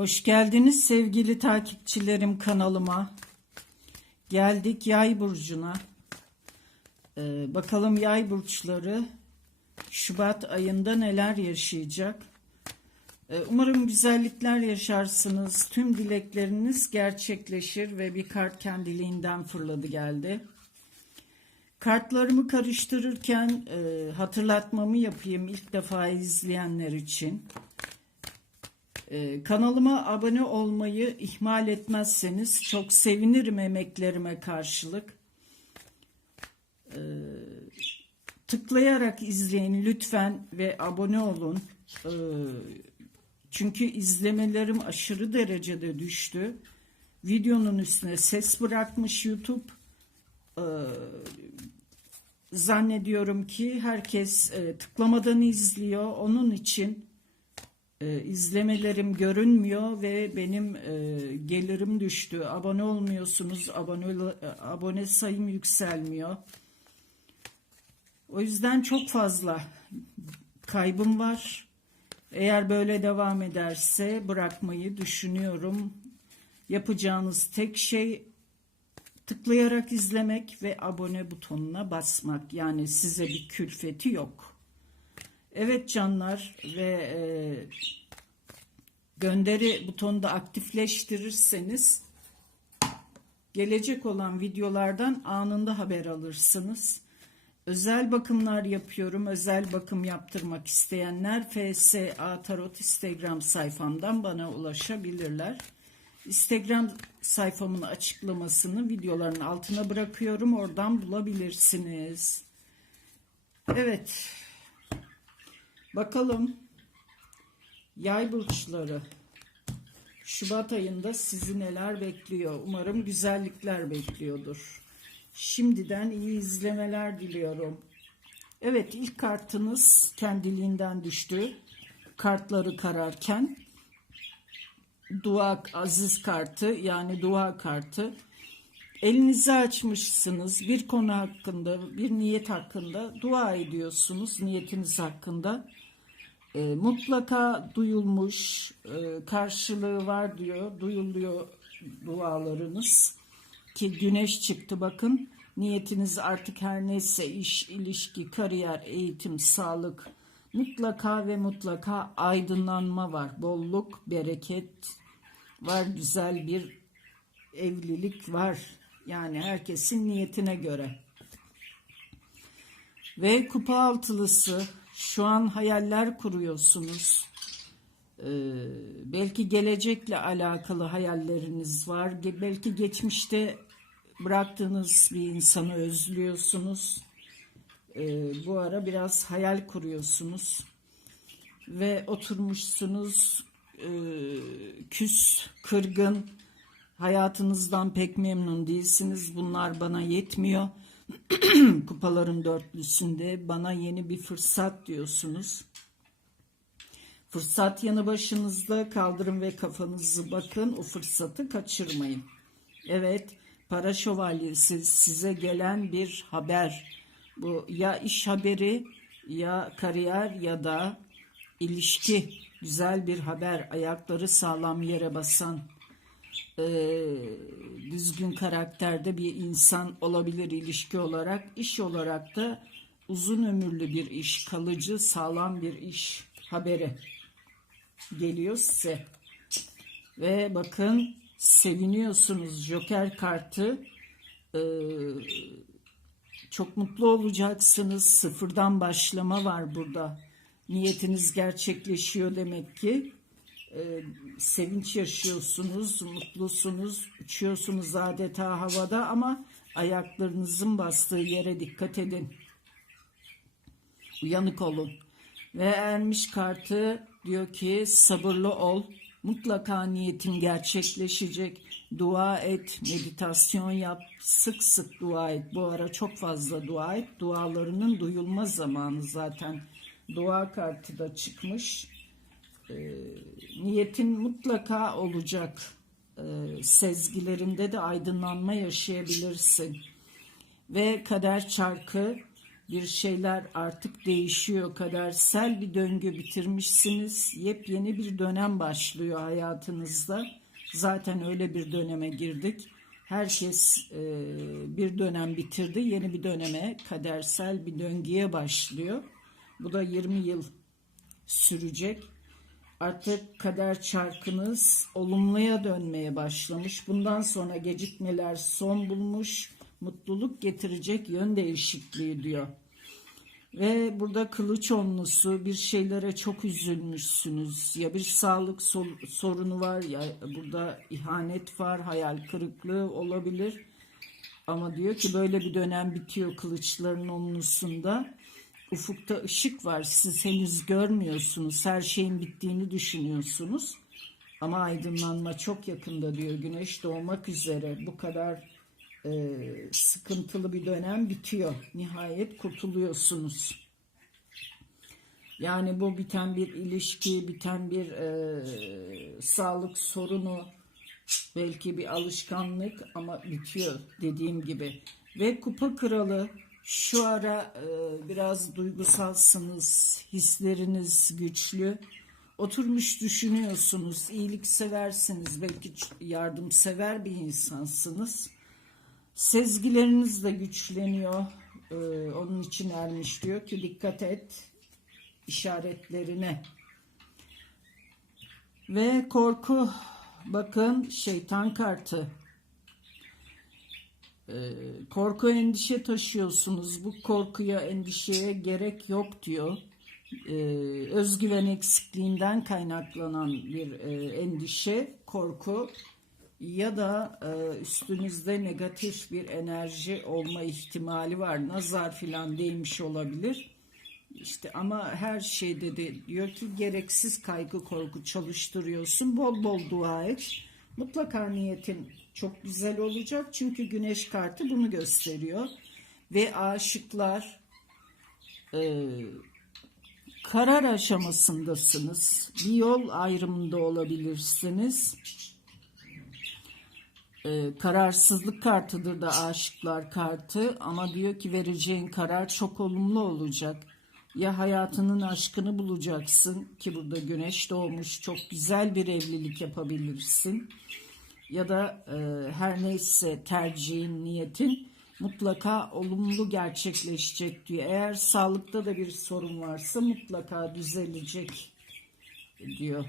Hoş geldiniz sevgili takipçilerim kanalıma. Geldik yay burcuna. Ee, bakalım yay burçları Şubat ayında neler yaşayacak. Ee, umarım güzellikler yaşarsınız. Tüm dilekleriniz gerçekleşir ve bir kart kendiliğinden fırladı geldi. Kartlarımı karıştırırken e, hatırlatmamı yapayım ilk defa izleyenler için. Ee, kanalıma abone olmayı ihmal etmezseniz çok sevinirim emeklerime karşılık. Ee, tıklayarak izleyin lütfen ve abone olun. Ee, çünkü izlemelerim aşırı derecede düştü. Videonun üstüne ses bırakmış YouTube. Zannediyorum ki herkes e, tıklamadan izliyor. Onun için e, izlemelerim görünmüyor ve benim e, gelirim düştü. Abone olmuyorsunuz, abone abone sayım yükselmiyor. O yüzden çok fazla kaybım var. Eğer böyle devam ederse bırakmayı düşünüyorum. Yapacağınız tek şey tıklayarak izlemek ve abone butonuna basmak. Yani size bir külfeti yok. Evet canlar ve e, gönderi butonunu da aktifleştirirseniz gelecek olan videolardan anında haber alırsınız. Özel bakımlar yapıyorum. Özel bakım yaptırmak isteyenler FSA Tarot Instagram sayfamdan bana ulaşabilirler. Instagram sayfamın açıklamasını videoların altına bırakıyorum. Oradan bulabilirsiniz. Evet. Bakalım yay burçları Şubat ayında sizi neler bekliyor? Umarım güzellikler bekliyordur. Şimdiden iyi izlemeler diliyorum. Evet ilk kartınız kendiliğinden düştü. Kartları kararken dua aziz kartı yani dua kartı elinizi açmışsınız bir konu hakkında bir niyet hakkında dua ediyorsunuz niyetiniz hakkında e, mutlaka duyulmuş e, karşılığı var diyor duyuluyor dualarınız. Ki güneş çıktı bakın niyetiniz artık her neyse iş ilişki kariyer eğitim sağlık. Mutlaka ve mutlaka aydınlanma var bolluk bereket var güzel bir evlilik var. Yani herkesin niyetine göre. Ve kupa altılısı şu an hayaller kuruyorsunuz. Ee, belki gelecekle alakalı hayalleriniz var. Belki geçmişte bıraktığınız bir insanı özlüyorsunuz. Ee, bu ara biraz hayal kuruyorsunuz. Ve oturmuşsunuz e, küs, kırgın, hayatınızdan pek memnun değilsiniz. Bunlar bana yetmiyor. Kupaların dörtlüsünde bana yeni bir fırsat diyorsunuz. Fırsat yanı başınızda kaldırın ve kafanızı bakın o fırsatı kaçırmayın. Evet para şövalyesi size gelen bir haber. Bu ya iş haberi ya kariyer ya da ilişki güzel bir haber ayakları sağlam yere basan e, düzgün karakterde bir insan olabilir ilişki olarak. İş olarak da uzun ömürlü bir iş kalıcı sağlam bir iş haberi geliyor size. Ve bakın seviniyorsunuz Joker kartı. E, çok mutlu olacaksınız. Sıfırdan başlama var burada. Niyetiniz gerçekleşiyor demek ki e, sevinç yaşıyorsunuz, mutlusunuz, uçuyorsunuz adeta havada ama ayaklarınızın bastığı yere dikkat edin. Uyanık olun. Ve ermiş kartı diyor ki sabırlı ol. Mutlaka niyetin gerçekleşecek. Dua et, meditasyon yap, sık sık dua et. Bu ara çok fazla dua et. Dualarının duyulma zamanı zaten. Dua kartı da çıkmış e, niyetin mutlaka olacak. E, sezgilerinde de aydınlanma yaşayabilirsin. Ve kader çarkı Bir şeyler artık değişiyor. Kadersel bir döngü bitirmişsiniz. Yepyeni bir dönem başlıyor hayatınızda. Zaten öyle bir döneme girdik. Herkes e, bir dönem bitirdi. Yeni bir döneme, kadersel bir döngüye başlıyor. Bu da 20 yıl sürecek. Artık kader çarkınız olumluya dönmeye başlamış. Bundan sonra gecikmeler son bulmuş, mutluluk getirecek yön değişikliği diyor. Ve burada kılıç onlusu bir şeylere çok üzülmüşsünüz. Ya bir sağlık sor- sorunu var ya burada ihanet var, hayal kırıklığı olabilir. Ama diyor ki böyle bir dönem bitiyor kılıçların onlusunda. Ufukta ışık var. Siz henüz görmüyorsunuz. Her şeyin bittiğini düşünüyorsunuz. Ama aydınlanma çok yakında diyor. Güneş doğmak üzere. Bu kadar e, sıkıntılı bir dönem bitiyor. Nihayet kurtuluyorsunuz. Yani bu biten bir ilişki, biten bir e, sağlık sorunu, belki bir alışkanlık ama bitiyor dediğim gibi. Ve kupa kralı şu ara e, biraz duygusalsınız, hisleriniz güçlü. Oturmuş düşünüyorsunuz, iyilik seversiniz, belki yardımsever bir insansınız. Sezgileriniz de güçleniyor. Ee, onun için ermiş diyor ki dikkat et işaretlerine. Ve korku bakın şeytan kartı. Ee, korku endişe taşıyorsunuz. Bu korkuya endişeye gerek yok diyor. Ee, özgüven eksikliğinden kaynaklanan bir e, endişe, korku ya da e, üstünüzde negatif bir enerji olma ihtimali var. Nazar filan değmiş olabilir. İşte ama her şeyde de diyor ki gereksiz kaygı korku çalıştırıyorsun. Bol bol dua et. Mutlaka niyetin çok güzel olacak. Çünkü güneş kartı bunu gösteriyor. Ve aşıklar e, karar aşamasındasınız. Bir yol ayrımında olabilirsiniz. Ee, kararsızlık kartıdır da aşıklar kartı ama diyor ki vereceğin karar çok olumlu olacak. Ya hayatının aşkını bulacaksın ki burada güneş doğmuş çok güzel bir evlilik yapabilirsin. Ya da e, her neyse tercihin, niyetin mutlaka olumlu gerçekleşecek diyor. Eğer sağlıkta da bir sorun varsa mutlaka düzelecek diyor.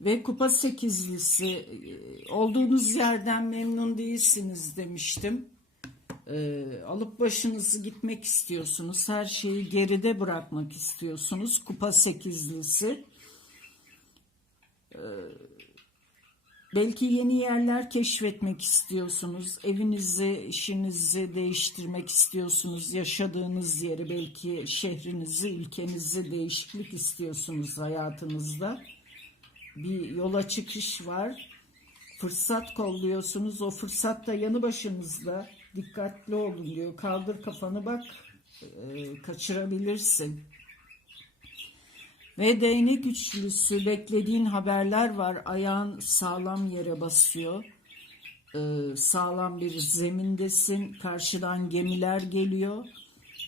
Ve kupa sekizlisi e, olduğunuz yerden memnun değilsiniz demiştim. Ee, alıp başınızı gitmek istiyorsunuz. Her şeyi geride bırakmak istiyorsunuz. Kupa sekizlisi. Ee, belki yeni yerler keşfetmek istiyorsunuz. Evinizi, işinizi değiştirmek istiyorsunuz. Yaşadığınız yeri, belki şehrinizi, ülkenizi değişiklik istiyorsunuz hayatınızda bir yola çıkış var. Fırsat kolluyorsunuz. O fırsat da yanı başınızda. Dikkatli olun diyor. Kaldır kafanı bak e, kaçırabilirsin. Ve değnek üçlüsü beklediğin haberler var. Ayağın sağlam yere basıyor. Ee, sağlam bir zemindesin. Karşıdan gemiler geliyor.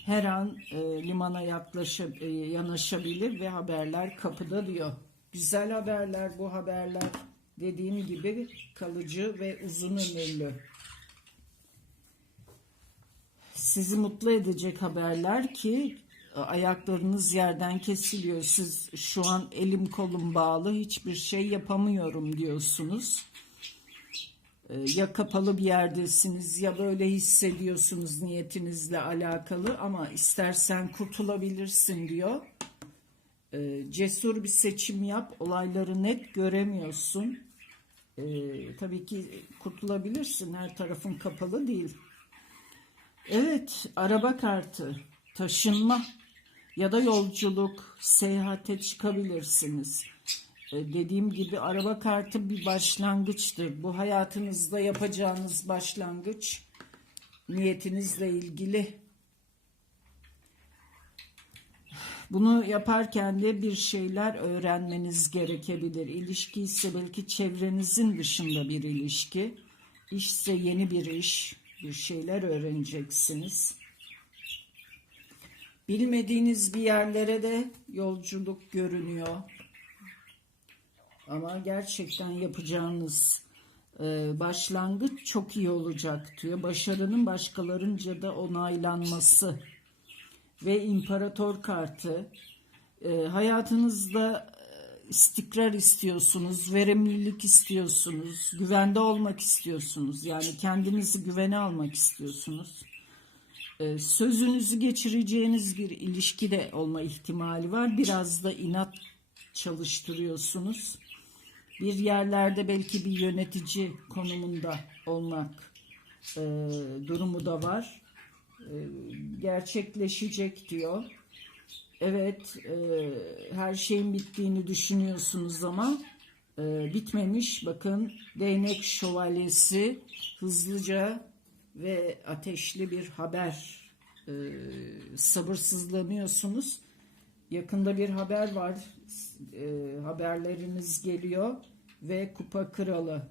Her an e, limana yaklaşa, e, yanaşabilir ve haberler kapıda diyor. Güzel haberler bu haberler dediğim gibi kalıcı ve uzun ömürlü. Sizi mutlu edecek haberler ki ayaklarınız yerden kesiliyor. Siz şu an elim kolum bağlı hiçbir şey yapamıyorum diyorsunuz. Ya kapalı bir yerdesiniz ya böyle hissediyorsunuz niyetinizle alakalı ama istersen kurtulabilirsin diyor e, cesur bir seçim yap. Olayları net göremiyorsun. E, tabii ki kurtulabilirsin. Her tarafın kapalı değil. Evet, araba kartı, taşınma ya da yolculuk, seyahate çıkabilirsiniz. E, dediğim gibi araba kartı bir başlangıçtır. Bu hayatınızda yapacağınız başlangıç niyetinizle ilgili Bunu yaparken de bir şeyler öğrenmeniz gerekebilir. İlişki ise belki çevrenizin dışında bir ilişki. İşse yeni bir iş, bir şeyler öğreneceksiniz. Bilmediğiniz bir yerlere de yolculuk görünüyor. Ama gerçekten yapacağınız e, başlangıç çok iyi olacak diyor. Başarının başkalarınca da onaylanması ve imparator kartı. E, hayatınızda e, istikrar istiyorsunuz, verimlilik istiyorsunuz, güvende olmak istiyorsunuz. Yani kendinizi güvene almak istiyorsunuz. E, sözünüzü geçireceğiniz bir ilişkide olma ihtimali var. Biraz da inat çalıştırıyorsunuz. Bir yerlerde belki bir yönetici konumunda olmak e, durumu da var. E, gerçekleşecek diyor. Evet, e, her şeyin bittiğini düşünüyorsunuz ama e, bitmemiş. Bakın değnek şövalyesi hızlıca ve ateşli bir haber. E, sabırsızlanıyorsunuz. Yakında bir haber var. E, haberleriniz geliyor ve kupa kralı.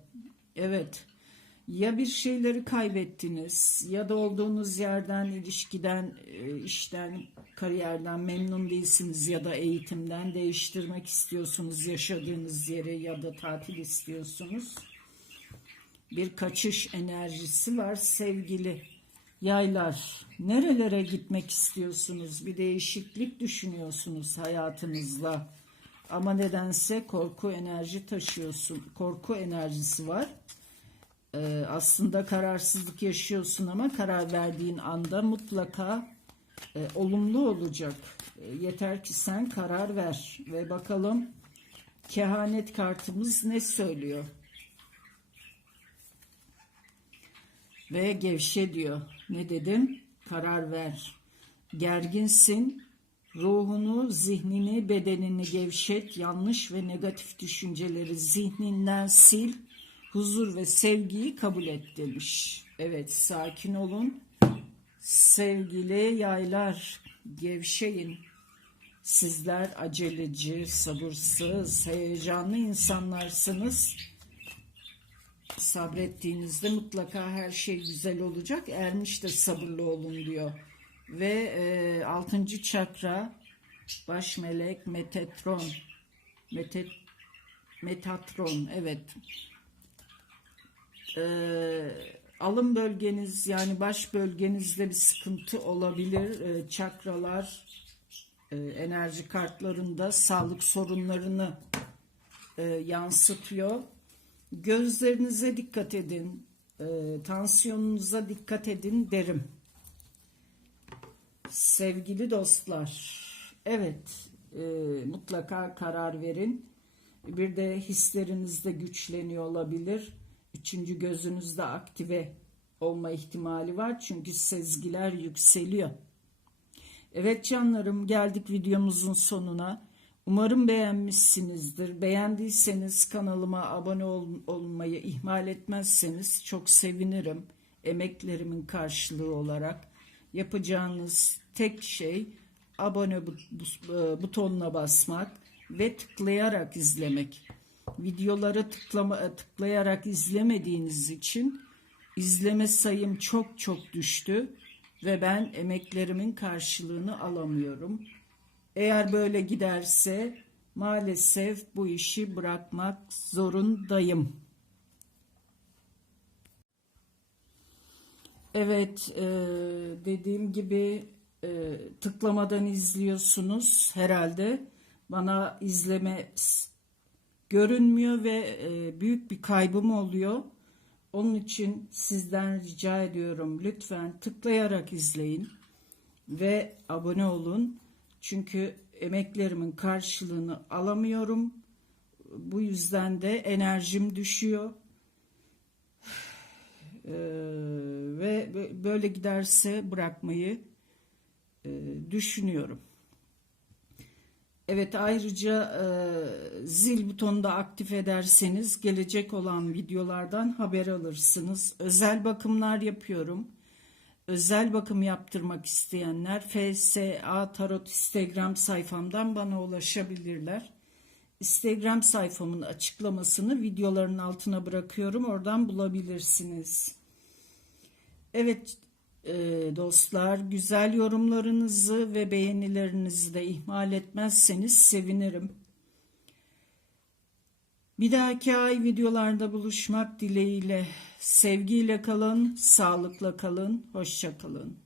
Evet. Ya bir şeyleri kaybettiniz ya da olduğunuz yerden, ilişkiden, e, işten, kariyerden memnun değilsiniz ya da eğitimden değiştirmek istiyorsunuz yaşadığınız yeri ya da tatil istiyorsunuz. Bir kaçış enerjisi var sevgili yaylar. Nerelere gitmek istiyorsunuz? Bir değişiklik düşünüyorsunuz hayatınızla. Ama nedense korku enerji taşıyorsun. Korku enerjisi var. Ee, aslında kararsızlık yaşıyorsun ama karar verdiğin anda mutlaka e, olumlu olacak. E, yeter ki sen karar ver ve bakalım kehanet kartımız ne söylüyor? Ve gevşe diyor. Ne dedim? Karar ver. Gerginsin. Ruhunu, zihnini, bedenini gevşet. Yanlış ve negatif düşünceleri zihninden sil. Huzur ve sevgiyi kabul et demiş. Evet sakin olun. Sevgili yaylar gevşeyin. Sizler aceleci, sabırsız, heyecanlı insanlarsınız sabrettiğinizde mutlaka her şey güzel olacak. Ermiş de sabırlı olun diyor. Ve e, 6. çakra baş melek Metatron. Metet, Metatron evet. E, alın bölgeniz yani baş bölgenizde bir sıkıntı olabilir. E, çakralar e, enerji kartlarında sağlık sorunlarını e, yansıtıyor. Gözlerinize dikkat edin. E, tansiyonunuza dikkat edin derim. Sevgili dostlar. Evet. E, mutlaka karar verin. Bir de hisleriniz de güçleniyor olabilir. Üçüncü gözünüzde aktive olma ihtimali var. Çünkü sezgiler yükseliyor. Evet canlarım geldik videomuzun sonuna. Umarım beğenmişsinizdir. Beğendiyseniz kanalıma abone ol olmayı ihmal etmezseniz çok sevinirim. Emeklerimin karşılığı olarak yapacağınız tek şey abone e, butonuna basmak ve tıklayarak izlemek. Videoları tıklama, e, tıklayarak izlemediğiniz için izleme sayım çok çok düştü ve ben emeklerimin karşılığını alamıyorum. Eğer böyle giderse maalesef bu işi bırakmak zorundayım. Evet, e, dediğim gibi e, tıklamadan izliyorsunuz herhalde. Bana izleme görünmüyor ve e, büyük bir kaybım oluyor. Onun için sizden rica ediyorum lütfen tıklayarak izleyin ve abone olun. Çünkü emeklerimin karşılığını alamıyorum. Bu yüzden de enerjim düşüyor. Ee, ve böyle giderse bırakmayı e, düşünüyorum. Evet ayrıca e, zil butonunu da aktif ederseniz gelecek olan videolardan haber alırsınız. Özel bakımlar yapıyorum özel bakım yaptırmak isteyenler FSA Tarot Instagram sayfamdan bana ulaşabilirler. Instagram sayfamın açıklamasını videoların altına bırakıyorum. Oradan bulabilirsiniz. Evet Ee, dostlar güzel yorumlarınızı ve beğenilerinizi de ihmal etmezseniz sevinirim. Bir dahaki ay videolarda buluşmak dileğiyle sevgiyle kalın, sağlıkla kalın, hoşça kalın.